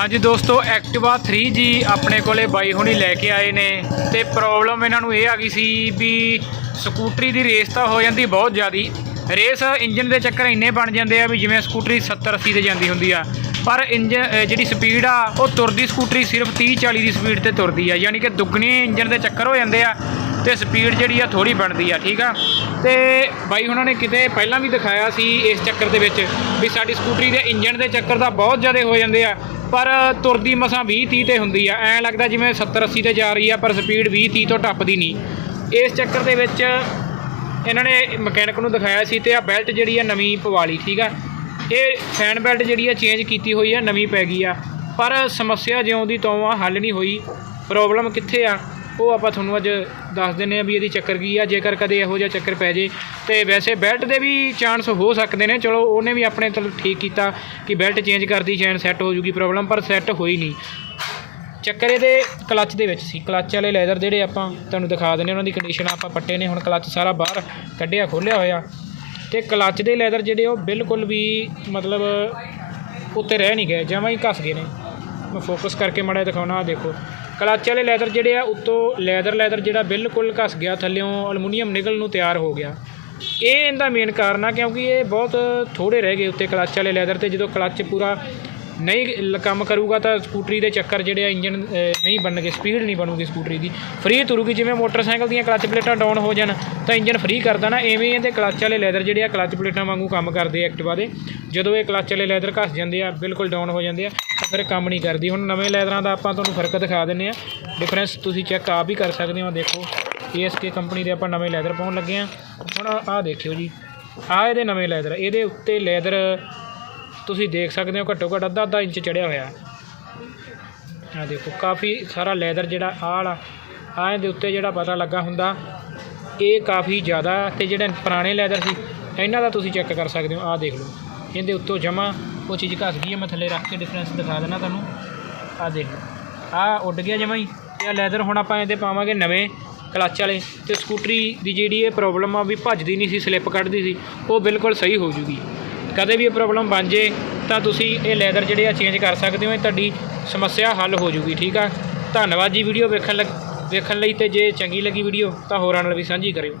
ਹਾਂਜੀ ਦੋਸਤੋ Activa 3G ਆਪਣੇ ਕੋਲੇ ਬਾਈ ਹੁਣੀ ਲੈ ਕੇ ਆਏ ਨੇ ਤੇ ਪ੍ਰੋਬਲਮ ਇਹਨਾਂ ਨੂੰ ਇਹ ਆ ਗਈ ਸੀ ਵੀ ਸਕੂਟਰੀ ਦੀ ਰੇਸ ਤਾਂ ਹੋ ਜਾਂਦੀ ਬਹੁਤ ਜ਼ਿਆਦੀ। ਰੇਸ ਇੰਜਨ ਦੇ ਚੱਕਰ ਇੰਨੇ ਬਣ ਜਾਂਦੇ ਆ ਵੀ ਜਿਵੇਂ ਸਕੂਟਰੀ 70 80 ਤੇ ਜਾਂਦੀ ਹੁੰਦੀ ਆ। ਪਰ ਇੰਜਨ ਜਿਹੜੀ ਸਪੀਡ ਆ, ਉਹ ਤੁਰਦੀ ਸਕੂਟਰੀ ਸਿਰਫ 30 40 ਦੀ ਸਪੀਡ ਤੇ ਤੁਰਦੀ ਆ। ਯਾਨੀ ਕਿ ਦੁੱਗਣੇ ਇੰਜਨ ਦੇ ਚੱਕਰ ਹੋ ਜਾਂਦੇ ਆ ਤੇ ਸਪੀਡ ਜਿਹੜੀ ਆ ਥੋੜੀ ਬਣਦੀ ਆ, ਠੀਕ ਆ? ਤੇ ਬਾਈ ਉਹਨਾਂ ਨੇ ਕਿਤੇ ਪਹਿਲਾਂ ਵੀ ਦਿਖਾਇਆ ਸੀ ਇਸ ਚੱਕਰ ਦੇ ਵਿੱਚ ਵੀ ਸਾਡੀ ਸਕੂਟਰੀ ਦੇ ਇੰਜਨ ਦੇ ਚੱਕਰ ਦਾ ਬਹੁਤ ਜ਼ਿਆਦਾ ਹੋ ਜਾਂਦੇ ਆ। ਪਰ ਤੁਰਦੀ ਮਸਾਂ 20 30 ਤੇ ਹੁੰਦੀ ਆ। ਐਂ ਲੱਗਦਾ ਜਿਵੇਂ 70 80 ਤੇ ਜਾ ਰਹੀ ਆ, ਪਰ ਸਪੀਡ 20 30 ਤੋਂ ਟੱਪਦੀ ਨਹੀਂ। ਇਸ ਚੱਕਰ ਦੇ ਵਿੱਚ ਇਹਨਾਂ ਨੇ ਮਕੈਨਿਕ ਨੂੰ ਦਿਖਾਇਆ ਸੀ ਤੇ ਆ ਬੈਲਟ ਜਿਹੜੀ ਆ ਨਵੀਂ ਪਵਾ ਲਈ ਠੀਕ ਆ? ਇਹ ਫੈਨ ਬੈਲਟ ਜਿਹੜੀ ਆ ਚੇਂਜ ਕੀਤੀ ਹੋਈ ਆ, ਨਵੀਂ ਪੈ ਗਈ ਆ। ਪਰ ਸਮੱਸਿਆ ਜਿਉਂ ਦੀ ਤੋਂ ਆ, ਹੱਲ ਨਹੀਂ ਹੋਈ। ਪ੍ਰੋਬਲਮ ਕਿੱਥੇ ਆ? ਉਹ ਆਪਾਂ ਤੁਹਾਨੂੰ ਅੱਜ ਦੱਸ ਦਿੰਨੇ ਆ ਵੀ ਇਹਦੀ ਚੱਕਰ ਕੀ ਆ। ਜੇਕਰ ਕਦੇ ਇਹੋ ਜਿਹਾ ਚੱਕਰ ਪੈ ਜੇ, ਤੇ ਵੈਸੇ ਬੈਲਟ ਦੇ ਵੀ ਚਾਂਸ ਹੋ ਸਕਦੇ ਨੇ। ਚਲੋ, ਉਹਨੇ ਵੀ ਆਪਣੇ ਤੋਂ ਠੀਕ ਕੀਤਾ ਕਿ ਬੈਲਟ ਚੇਂਜ ਕਰਦੀ ਚੈਨ ਸੈੱਟ ਹੋ ਜੂਗੀ ਪ੍ਰੋਬਲਮ ਪਰ ਸੈੱਟ ਹੋਈ ਨਹੀਂ। ਚੱਕਰ ਇਹਦੇ ਕਲੱਚ ਦੇ ਵਿੱਚ ਸੀ। ਕਲੱਚ ਵਾਲੇ ਲੈਦਰ ਜਿਹੜੇ ਆਪਾਂ ਤੁਹਾਨੂੰ ਦਿਖਾ ਦਿੰਨੇ ਉਹਨਾਂ ਦੀ ਕੰਡੀਸ਼ਨ ਆਪਾਂ ਪੱਟੇ ਨੇ। ਹੁਣ ਕਲੱਚ ਸਾਰਾ ਬਾਹਰ ਕੱਢਿਆ, ਖੋਲਿਆ ਹੋਇਆ। ਤੇ ਕਲੱਚ ਦੇ ਲੈਦਰ ਜਿਹੜੇ ਉਹ ਬਿਲਕੁਲ ਵੀ ਮਤਲਬ ਉੱਤੇ ਰਹਿ ਨਹੀਂ ਗਏ, ਜਮਾਂ ਹੀ ਘਸ ਗਏ ਨੇ। ਮੈਂ ਫੋਕਸ ਕਰਕੇ ਮੜਾ ਦਿਖਾਉਣਾ ਆ ਦੇਖੋ। ਕਲੱਚ ਵਾਲੇ ਲੈਦਰ ਜਿਹੜੇ ਆ, ਉੱਤੋਂ ਲੈਦਰ ਲੈਦਰ ਜਿਹੜਾ ਬਿਲਕੁਲ ਘਸ ਗਿਆ, ਥੱਲਿਓਂ ਅਲਮੂਨੀਅਮ ਨਿਕਲ ਨੂੰ ਤਿਆਰ ਹੋ ਗਿਆ। ਇਹ ਇਹਦਾ ਮੇਨ ਕਾਰਨ ਆ, ਕਿਉਂਕਿ ਇਹ ਬਹੁਤ ਥੋੜੇ ਰਹਿ ਗਏ ਉੱਤੇ ਕਲੱਚ ਵਾਲੇ ਲੈਦਰ ਤੇ। ਜਦੋਂ ਕਲੱਚ ਪੂਰਾ ਨਹੀਂ ਕੰਮ ਕਰੂਗਾ ਤਾਂ ਸਕੂਟਰੀ ਦੇ ਚੱਕਰ ਜਿਹੜੇ ਆ ਇੰਜਨ ਨਹੀਂ ਬਣਨਗੇ ਸਪੀਡ ਨਹੀਂ ਬਣੂਗੀ ਸਕੂਟਰੀ ਦੀ। ਫ੍ਰੀ ਤੁਰੂਗੀ, ਜਿਵੇਂ ਮੋਟਰਸਾਈਕਲ ਦੀਆਂ ਕਲੱਚ ਪਲੇਟਾਂ ਡਾਊਨ ਹੋ ਜਾਣ, ਤਾਂ ਇੰਜਨ ਫ੍ਰੀ ਕਰਦਾ ਨਾ ਐਵੇਂ ਇਹਦੇ ਕਲੱਚ ਵਾਲੇ ਲੈਦਰ ਜਿਹੜੇ ਆ, ਕਲੱਚ ਪਲੇਟਾਂ ਵਾਂਗੂ ਕੰਮ ਕਰਦੇ ਆ ਐਕਟਿਵਾ ਦੇ। ਜਦੋਂ ਇਹ ਕਲਚ ਵਾਲੇ ਲੈਦਰ ਘਸ ਜਾਂਦੇ ਆ, ਬਿਲਕੁਲ ਡਾਊਨ ਹੋ ਜਾਂਦੇ ਆ। ਫਿਰ ਇਹ ਕੰਮ ਨਹੀਂ ਕਰਦੀ। ਹੁਣ ਨਵੇਂ ਲੈਦਰਾਂ ਦਾ ਆਪਾਂ ਤੁਹਾਨੂੰ ਫ਼ਰਕ ਦਿਖਾ ਦਿੰਨੇ ਆ ਡਿਫਰੈਂਸ ਤੁਸੀਂ ਚੈੱਕ ਆਪ ਹੀ ਕਰ ਸਕਦੇ ਹੋ। ਦੇਖੋ ਏਐਸਕੇ ਕੰਪਨੀ ਦੇ ਆਪਾਂ ਨਵੇਂ ਲੈਦਰ ਪਾਉਣ ਲੱਗੇ ਆ ਹੁਣ ਆਹ ਦੇਖਿਓ ਜੀ। ਆਹ ਇਹਦੇ ਨਵੇਂ ਲੈਦਰ, ਇਹਦੇ ਉੱਤੇ ਲੈਦਰ ਤੁਸੀਂ ਦੇਖ ਸਕਦੇ ਹੋ, ਘੱਟੋ ਘੱਟ ਅੱਧਾ ਅੱਧਾ ਇੰਚ ਚੜਿਆ ਹੋਇਆ। ਆ ਦੇਖੋ, ਕਾਫੀ ਸਾਰਾ ਲੈਦਰ ਜਿਹੜਾ ਆਹ ਵਾਲਾ ਆ ਇਹਦੇ ਉੱਤੇ ਜਿਹੜਾ ਪਤਾ ਲੱਗਾ ਹੁੰਦਾ, ਇਹ ਕਾਫੀ ਜ਼ਿਆਦਾ ਤੇ ਜਿਹੜੇ ਪੁਰਾਣੇ ਲੈਦਰ ਸੀ, ਇਹਨਾਂ ਦਾ ਤੁਸੀਂ ਚੈੱਕ ਕਰ ਸਕਦੇ ਹੋ। ਆਹ ਦੇਖ ਲਓ। ਇਹਦੇ ਉੱਤੋਂ ਜਮਾ ਉਹ ਚੀਜ਼ ਘਸ ਗਈ ਹੈ, ਮੈਂ ਥੱਲੇ ਰੱਖ ਕੇ ਡਿਫਰੈਂਸ ਦਿਖਾ ਦਿੰਦਾ ਤੁਹਾਨੂੰ। ਆ ਦੇਖ ਲਓ। ਆਹ ਉੱਡ ਗਿਆ ਜਮਾ ਹੀ। ਤੇ ਲੈਦਰ ਹੁਣ ਆਪਾਂ ਇਹਦੇ ਪਾਵਾਂਗੇ ਨਵੇਂ ਕਲੱਚ ਵਾਲੇ। ਤੇ ਸਕੂਟਰੀ ਦੀ ਜਿਹੜੀ ਇਹ ਪ੍ਰੋਬਲਮ ਆ ਵੀ ਭੱਜਦੀ ਨਹੀਂ ਸੀ ਸਲਿੱਪ ਕੱਢਦੀ ਸੀ। ਉਹ ਬਿਲਕੁਲ ਸਹੀ ਹੋ ਜੂਗੀ। ਕਦੇ ਵੀ ਇਹ ਪ੍ਰੋਬਲਮ ਬਣ ਜੇ, ਤਾਂ ਤੁਸੀਂ ਇਹ ਲੈਦਰ ਜਿਹੜੇ ਆ ਚੇਂਜ ਕਰ ਸਕਦੇ ਹੋ, ਇਹ ਤੁਹਾਡੀ ਸਮੱਸਿਆ ਹੱਲ ਹੋ ਜੂਗੀ, ਠੀਕ ਆ? ਧੰਨਵਾਦ ਜੀ ਵੀਡੀਓ ਵੇਖਣ ਲੱਗ ਵੇਖਣ ਲਈ ਤੇ ਜੇ ਚੰਗੀ ਲੱਗੀ ਵੀਡੀਓ, ਤਾਂ ਹੋਰਾਂ ਨਾਲ ਵੀ ਸਾਂਝੀ ਕਰਿਓ।